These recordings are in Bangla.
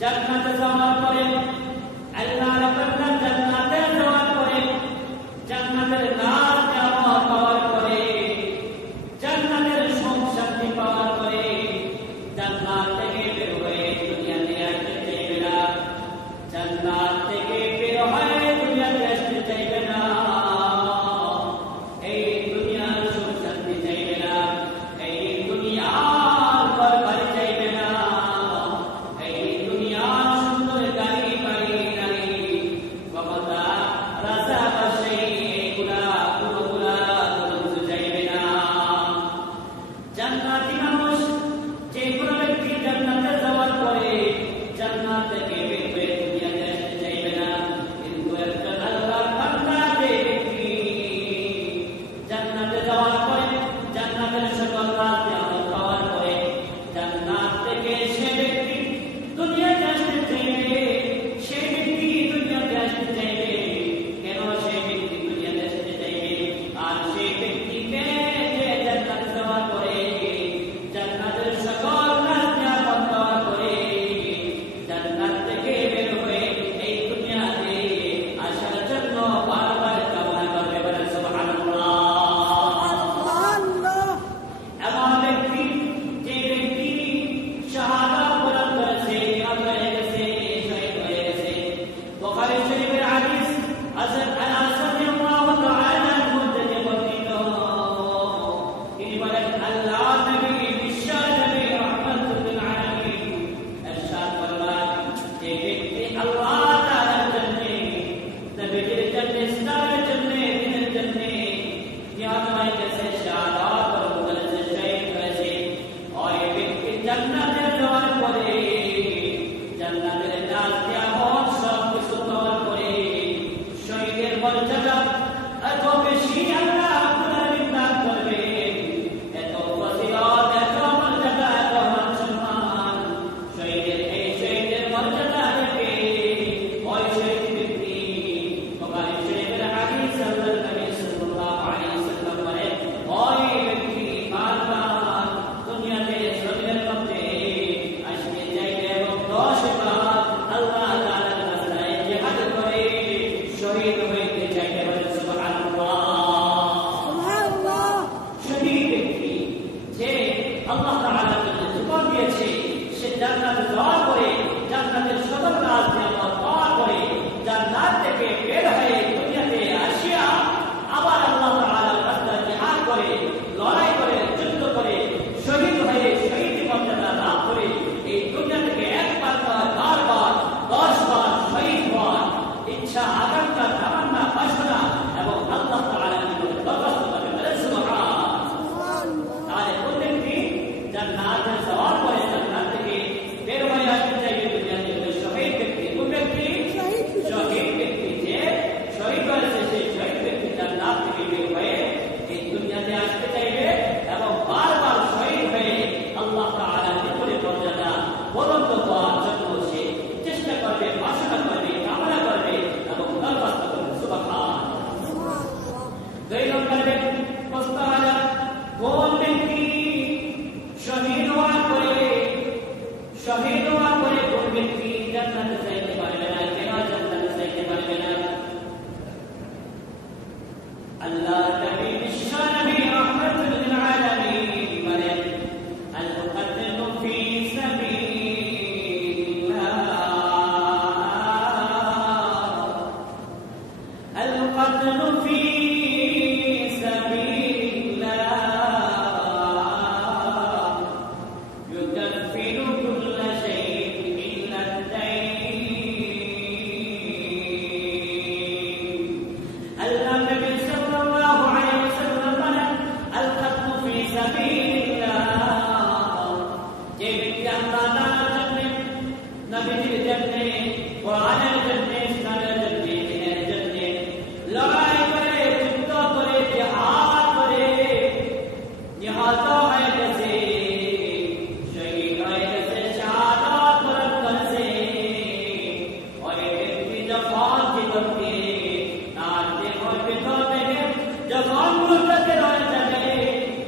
জান্নাতে যাওয়ার পরে আল্লাহ রাব্বুল আলামিন জান্নাতে যাওয়ার পরে জান্নাতের নাজ নেয়ামত পাওয়ার পরে জান্নাতের সুখ শান্তি পাওয়ার পরে জান্নাত থেকে বের হয়ে দুনিয়াতে আসতে চাইবে না, জান্নাত থেকে বের হয়ে দুনিয়াতে আসতে চাইবে না, এই দুনিয়ার সুখ শান্তি চাইবে না, এই দুনিয়ার ঘর চাইবে না, এই দুনিয়ার সুন্দর গাড়ি বাড়ি নারী ক্ষমতা রাজা বাসাই এগুলা কোনগুলা কোনো চাইবে না। জান্নাতি মানুষ যে কোনো ব্যক্তি জান্নাতে যাওয়ার পরে জান্নাত থেকে বের হয়ে দুনিয়াতে আসতে চাইবে না, কিন্তু একজন আল্লাহর বান্দা যে ব্যক্তি জান্নাতে যাওয়ার পরে জান্নাতের সকল রাজ নিয়ামত পাওয়ার পরে জান্নাত থেকে সে ব্যক্তি দুনিয়াতে আসতে চাইবে, সে ব্যক্তি দুনিয়াতে আসতে চাইবে। কেন সে ব্যক্তি দুনিয়াতে আসতে চাইবে? আর সেই ব্যক্তিকে যে জান্নাতে যাওয়ার পরে জান্নাতের সকল রাজ নিয়ামত পাওয়ার পরে জান্নাত থেকে বের হয়ে এই দুনিয়াতে আসার জন্য বারবার কামনা করবে, বলেন সুবহানাল্লাহ। এমন ব্যক্তি যে ব্যক্তি শাহাদাত বরণ করেছে, ইমান হয়ে গেছে, শহীদ হয়ে গেছে। বুখারী শরীফের হাদিস হযরত আনাস রাদিয়াল্লাহু তাআলা মধ্যে বর্ণিত, তিনি বলেন আল্লাহর নবী বিশ্ব নবী রাহমাতুল লিল আলামিন ইরশাদ ফরমান, যে ব্যক্তি আল্লাহ তাআলার জন্য, নবীর জন্য, ইসলামের জন্য, দ্বীনের জন্য জিহাদ হয়ে গেছে, শাহাদাত বরণ করেছে, শহীদ হয়েছে, ওই ব্যক্তি জান্নাতে যাওয়ার পরে জান্নাতের নাজ নিয়ামত সব কিছু পাওয়ার পরে শহীদের মর্যাদা এত বেশি আল্লাহ রাব্বুল আলামিন দান করবে, এত ফজিলত, এত মর্যাদা, এত মান সম্মান শহীদের, এই শহীদের মর্যাদা দেখে ওই শহীদ ব্যক্তি, বুখারী শরীফের হাদিস আল্লাহর নবী সাল্লাল্লাহু আলাইহি ওয়াসাল্লাম বলেন, ওই ব্যক্তি বারবার দুনিয়াতে জমিনের মধ্যে আসতে চাইবে এবং 10 বার আল্লাহ তাআলার রাস্তায় জিহাদ করে শহীদ হইতে চাইবে, বলেন সুবহানাল্লাহ। শহীদ ব্যক্তি যে আল্লাহ তাআলার জন্য জীবন দিয়েছে, সে জান্নাতে যাওয়ার পরে জান্নাতের সকল রাজ নিয়ামত পাওয়ার পরে জান্নাত থেকে বের হয়ে দুনিয়াতে আসিয়া আবার আল্লাহ তাআলার রাস্তায় জিহাদ করে, লড়াই করে, যুদ্ধ করে শহীদ হয়ে শহীদ মর্যাদা লাভ করে এই দুনিয়া থেকে একবার নয়, বারবার 10 বার শহীদ হওয়ার ইচ্ছা, আকাঙ্ক্ষা, তামান্না, বাসনা এবং আল্লাহ তাআলার নিকট দরখাস্ত করে, বলেন সুবহানাল্লাহ। তাহলে কোন ব্যক্তি জান্নাতে যাওয়ার পরে জান্নাত থেকে বের হয়ে আসতে চাইবে দুনিয়াতে? শহীদ ব্যক্তি। কোন ব্যক্তি? শহীদ ব্যক্তি যে শহীদ হয়েছে, সেই শহীদ ব্যক্তি জান্নাত থেকে বের হয়ে এই দুনিয়াতে আসতে চাইবে এবং বারবার শহীদ হয়ে আল্লাহ তাআলার নিকটে মর্যাদা বুলন্দ হওয়ার জন্য সে চেষ্টা করবে, বাসনা করবে, কামনা করবে এবং দরখাস্ত করবে, সুবহানাল্লাহ। 2 নম্বর ব্যক্তি প্রশ্ন হলো, কোন ব্যক্তি শহীদ হওয়ার পরে কোন ব্যক্তি জান্নাতে যাইতে পারবে না? কেন জান্নাতে যাইতে পারবে না? আল্লাহ নবী বিশ্ব নবী রাহমাতুল লিল আলামিন বলেন, আল মুকাদ্দিমু ফি সাবিলিল্লাহ, আল মুকাদ্দিমু ফি সাবিলিল্লাহ يكفر كل شيء إلا الدين. النبي صلى الله عليه وسلم قال القتل في سبيل الله. যে ব্যক্তি আল্লাহ তাআলার জন্য, নবীর জন্য, কোরআনের জন্য, ইসলামের জন্য, দ্বীনের জন্য লড়াই করে, যুদ্ধ করে, জিহাদ করে, নিহত হয়ে গেছে, শহীদ হয়ে গেছে, শাহাদাত বরণ করেছে, ওই ব্যক্তি যখন জীবন দিয়ে তার দেহের ভিতর থেকে যখন মুর্দাতে রয়ে যাবে,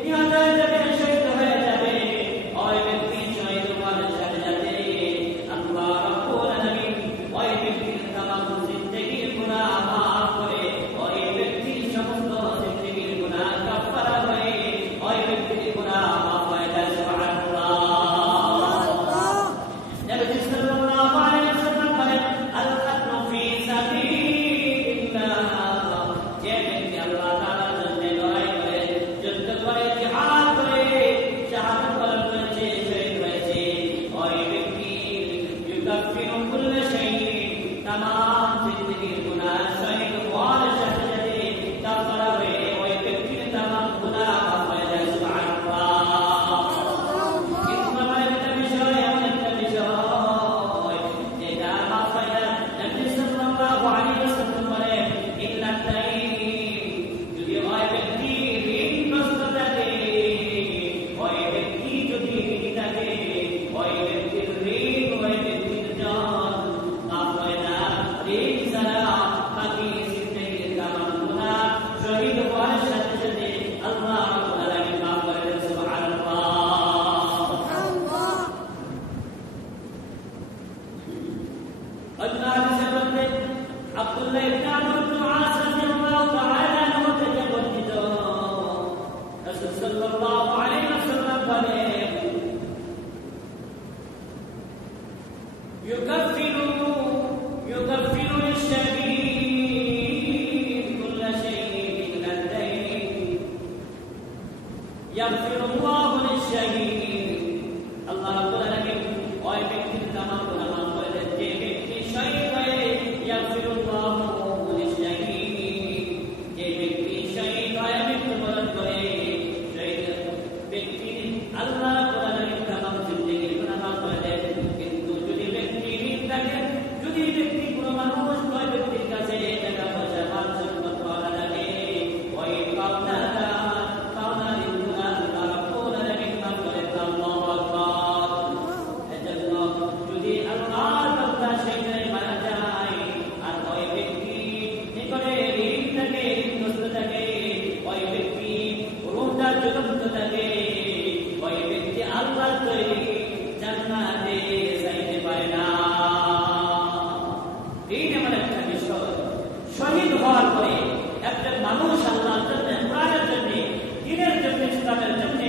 নিহত হয়ে যাবে, শহীদ হয়ে যাবে, ওই ব্যক্তি শহীদ হওয়ার সাথে সাথে আল্লাহ तमाम जिंदगी गुनाह शहीद और शहजादे कफर हुए ওই ব্যক্তির तमाम गुनाह माफ হয়ে যায় সুবহানাল্লাহ কিন্তু আমার একটা বিষয় এমন একটা বিষয় যেটা মাফ হয় না নবী সাল্লাল্লাহু আলাইহি ওয়াসাল্লাম বলেন ইল্লা তাইন যদি ওই ব্যক্তি ঋণগ্রস্ত থাকে ওই ব্যক্তি যদি ঋণী থাকে ওই ব্যক্তির ঋণ ওই ব্যক্তির জান মাফ হয় না ঋণ ছাড়া বাকি জিন্দেগির তামাম গুনাহ শহীদ হওয়ার সাথে সাথে আল্লাহ রাব্বুল আলামিন মাফ করে দেন সুবহানাল্লাহ আল্লাহ হাদিসে আব্দুল্লাহ ইবনে আমর ইবনে আস রাদিয়াল্লাহু তাআলা আনহু থেকে বর্ণিত রাসূল সাল্লাল্লাহু আলাইহি ওয়াসাল্লাম বলেন يكفر للشهيد كل شيء إلا الدين يغفر الله للشهيد الله رب العالمين ওই ব্যক্তির তামাম গুনাহ মাফ করে দেন যে ব্যক্তি শহীদ হয় يغفر الله للشهيد যে ব্যক্তি শহীদ হয় মৃত্যুবরণ করে শহীদ ব্যক্তি আল্লাহ রব আলামিন তামাম জিন্দেগির গুনাহ মাফ করে দেন কিন্তু যদি ব্যক্তি ঋণ থাকে যদি ব্যক্তি কোনো মানুষ ওই ব্যক্তির কাছে টাকা পয়সা মাল সম্পদ পাওয়া লাগে ওই পাওনাটা পাওনার গুনাহ আল্লাহ রাব্বুল আলামিন মাফ করে দেন আল্লাহু আকবার এজন্য যদি আল্লাহর বান্দা সেখানে মারা যায় আর ওই ব্যক্তি নিকটে ঋণ থাকে ঋণগ্রস্ত থাকে ওই ব্যক্তি রূহটা জ্বলন্ত থাকে ওই ব্যক্তি আল্লাহর তৈরি জান্নাতে যাইতে পারে না এই এমন একটা বিষয় শহীদ হওয়ার পরে একজন মানুষ আল্লাহর জন্য প্রাণের জন্য দিনের জন্য ইসলামের জন্য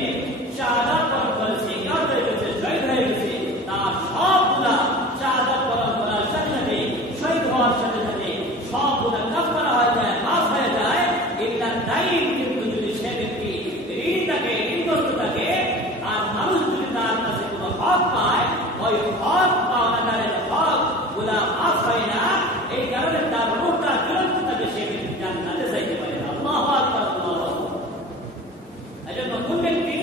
শাহাদাত বরণ করেছে কাজ হয়ে গেছে শহীদ হয়ে গেছে তার সবগুলা শাহাদাত বরণ করার সাথে সাথে শহীদ হওয়ার সাথে সাথে সবগুলা কাফারা হয়ে যায় মাফ হয়ে যায় এটা দায়ী কিন্তু যদি সে ব্যক্তি ঋণ থাকে ঋণগ্রস্ত থাকে আর মানুষ যদি তার কাছে কোনো হক পায় ওই হক পাওনাদারের হক গুলা মাফ হয় না এই কারণে তার রূহটা জ্বলন্ত থাকে সে ব্যক্তি জান্নাতে যাইতে পারে না আল্লাহু আকবার আল্লাহু আকবার এজন্য কোন ব্যক্তি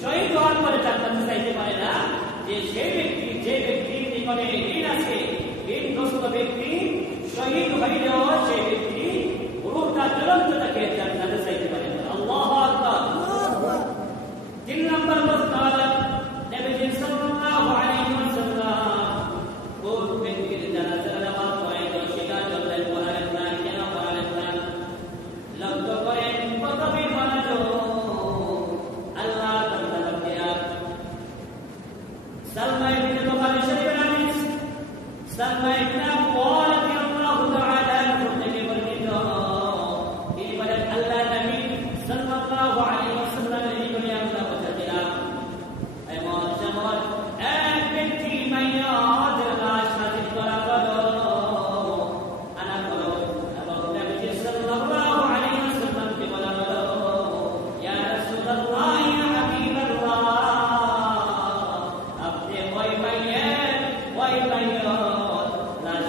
শহীদ হওয়ার পরে জান্নাতে যাইতে পারে না যে ব্যক্তি নিকটে ঋণ আছে ঋণগ্রস্ত ব্যক্তি শহীদ হইলেও সে ব্যক্তি রূহটা জ্বলন্ত থাকে জান্নাতে যাইতে পারে না আল্লাহু আকবার 3 নম্বর মাসআলা নবী সাল্লাল্লাহু আলাইহি ওয়াসাল্লাম কোন ব্যক্তির জানাজার নামাজ পড়ে তো সেটা চললেন পড়ালেন না কেন পড়ালেন না লক্ষ্য করেন প্রথমে বলালো আল্লাহ তাআলা সালমা ইবনে বুখারী শরীফের হাদিস সালমা ইবনে আবওয়াল রাদিয়াল্লাহু তাআলা আনহু থেকে বর্ণিত তিনি বলেন আল্লাহ নবী সাল্লাল্লাহু আলাইহি ওয়াসাল্লামের জীবনে আমরা বলেছিলাম এমন সময় এক ব্যক্তি মাইয়াত লাশ হাজির করা হলো আনা হলো এবং নবী সাল্লাল্লাহু আলাইহি ওয়াসাল্লামকে বলা হলো ইয়া রাসূলুল্লাহ ইয়া হাবিবাল্লাহ আপনি ওই মাইয়াত লাশ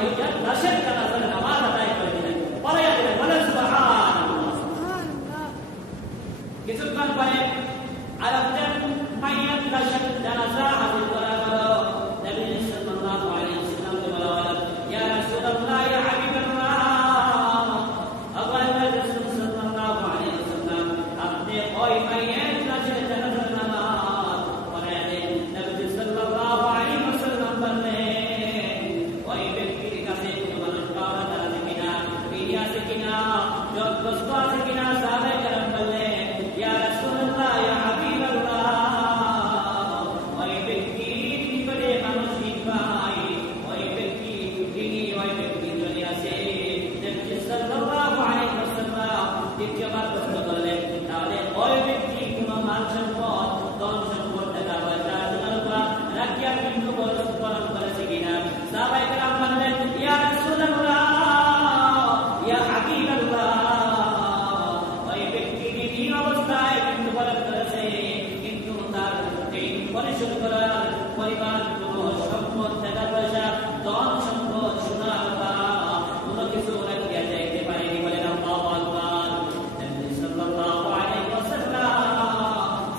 ভাইজান লাশের জানাজার নামাজ আদায় করে দিলেন। পড়াইয়া দিলেন, বলেন সুবহানাল্লাহ। কিছুক্ষণ পরে আরেকজন মাইয়াত লাশের জানাজা হাজির করা হলো। নবী সাল্লাল্লাহু আলাইহি ওয়াসাল্লামকে বলা হলো, ইয়া রাসূলুল্লাহ, ইয়া হাবিবাল্লাহ, আল্লাহর রাসূল সাল্লাল্লাহু আলাইহি ওয়াসাল্লাম, আপনি ওই মাইয়াত লাশের জানাজার নামাজ পড়াইয়া দেন। নবী সাল্লাল্লাহু আলাইহি ওয়াসাল্লাম বললেন, ওই ব্যক্তির কাছে কোনো মানুষ পাওয়া যাবে কিনা, বিড়ি আছে কিনা, যজ্ঞস্থ আছে কিনা? সাহাবায়ে কেরাম বললেন, ইয়া রাসূলুল্লাহ, ইয়া হাবিবাল্লাহ, ওই ব্যক্তির নিকটে মানুষ পাই, ওই ব্যক্তি তিনি ওই ব্যক্তির জন্য আছে। নবী সাল্লাল্লাহু আলাইহি ওয়াসাল্লাম দ্বিতীয়বার প্রশ্ন করলেন, তাহলে ওই ব্যক্তি কোনো মাল সম্পদ, ধন সম্পদ, টাকা পয়সা রাখিয়া মৃত্যু বরণ করেছে কিনা? সাহাবায়ে কেরাম বললেন, ইয়া রাসূলুল্লাহ, ইয়া হাবিবাল্লাহ, ওই ব্যক্তি নিজ অবস্থায় মৃত্যুবরণ করেছে, কিন্তু তার ঋণ পরিশোধ করার পরিমাণ কোনো সম্পদ, টাকা পয়সা, ধন সম্পদ, সোনা রূপা কোনো কিছু রাখিয়া যাইতে পারেনি। বলেন আল্লাহু আকবার। নবী সাল্লাল্লাহু আলাইহি ওয়াসাল্লাম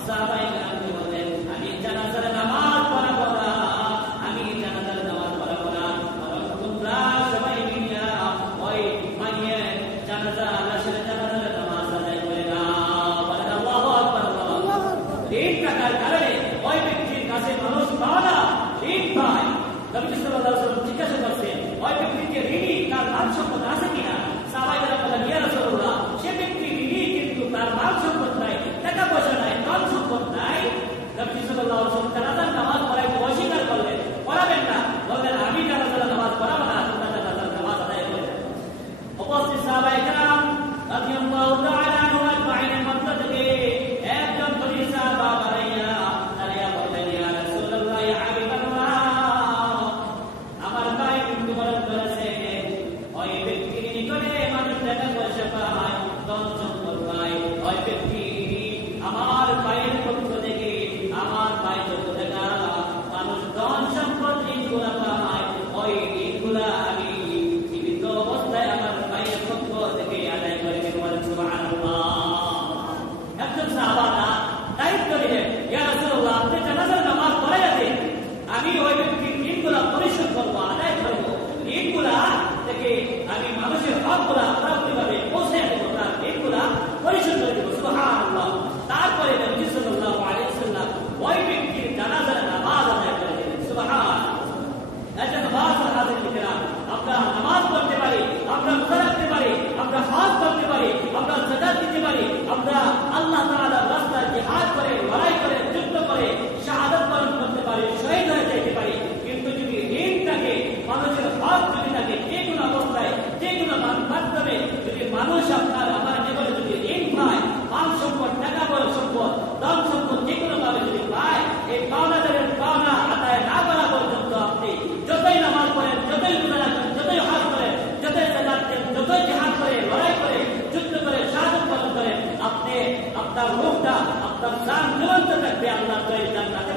সাহাবায়ে কেরামকে বললেন, আমি জানাজার নামাজ পড়াবো না, আমি জানাজার নামাজ পড়াবো না, বরং তোমরা সবাই মিলিয়া ওই মাইয়ের জানাজা, লাশের জানাজার নামাজ আদায় করে নাও। বলেন আল্লাহু আকবার। ঋণ টাকার কারণে ওই ব্যক্তির কাছে মানুষ পাওয়া না, ঋণ পায়। নবী সাল্লাল্লাহু আলাইহি ওয়াসাল্লাম জিজ্ঞাসা করছেন, ওই ব্যক্তিকে ঋণী, তার মাল সম্পদ আছে কিনা? সাহাবায়ে কেরাম বললেন, ইয়া রাসূলুল্লাহ, সে ব্যক্তি ঋণী, কিন্তু তার মাল সম্পদ নাই, টাকা পয়সা নাই, ধন সম্পদ নাই। নবী সাল্লাল্লাহু আলাইহি ওয়াসাল্লাম জানাজার নামাজ পড়াইতে অস্বীকার করলেন, পড়াবেন না। বললেন, আমি জানাজার নামাজ পড়াবো না, তোমরা জানাজার নামাজ আদায় করে নাও। উপস্থিত সাহাবায়ে কেরাম রাদিয়াল্লাহু তাআলা আনহুম আজমাইনের মধ্য থেকে একজন ধনী সাহাবা দাঁড়াইয়া বললেন, ইয়া রাসূলুল্লাহ, ইয়া হাবিবাল্লাহ, আমার ভাই মৃত্যুবরণ করেছে, ওই ব্যক্তির নিকটে মানুষ টাকা পয়সা পায়, ধন সম্পদ পায়, ওই ব্যক্তি আমার ভাইয়ের পক্ষ থেকে, আমার ভাই যত টাকা মানুষ ধন সম্পদ ঋণগুলা পায়, ওই ঋণগুলা আমি জীবিত অবস্থায় আমার ভাইয়ের পক্ষ থেকে আদায় করে দেব। সুবহানাল্লাহ। একজন সাহাবা দায়িত্ব নিলেন, ইয়া রাসূলুল্লাহ, আপনি জানাজার নামাজ পড়াইয়া দেন, আমি ওই ব্যক্তির ঋণগুলা পরিশোধ করবো, আদায় করবো, ঋণগুলা থেকে আমি মানুষের হকগুলা প্রাপ্তিভাবে পৌঁছে দেবো, তার ঋণগুলা পরিশোধ করে দেবো। সুবহানাল্লাহ। তারপরে নবী সাল্লাল্লাহু আলাইহি ওয়াসাল্লাম ওই ব্যক্তির জানাজার নামাজ আদায় করে দিলেন। সুবহানাল্লাহ। এজন্য বাজার হাজির কিরাম, আমরা নামাজ পড়তে পারি, আমরা রোজা রাখতে পারি, আমরা হজ করতে পারি, আমরা যাকাত দিতে পারি, আমরা আল্লাহ তাআলার রাস্তায় জিহাদ করে, লড়াই করে, যুদ্ধ করে শাহাদাত বরণ করতে পারি, শহীদ হয়ে যেতে পারি। কিন্তু যদি ঋণ থাকে, মানুষের হক যদি থাকে, যে কোনো অবস্থায়, যে কোনো মাধ্যমে যদি মানুষ আপনার আমার জীবনে যদি ঋণ পায়, মাল সম্পদ, টাকা পয়সা সম্পদ, ধন সম্পদ যে কোনো ভাবে যদি পায়, এই পাওনাদারের পাওনা আদায় না করা পর্যন্ত আপনি যতই নামাজ পড়েন, যতই রোজা রাখেন, যতই হজ করেন, যতই যাকাত দেন, যতই জিহাদ করে, লড়াই করে, যুদ্ধ করে, শাহাদাত বরণ করেন, আপনি আপনার রূহটা, আপনার জান জ্বলন্ত থাকবে আল্লাহর জান্নাতে।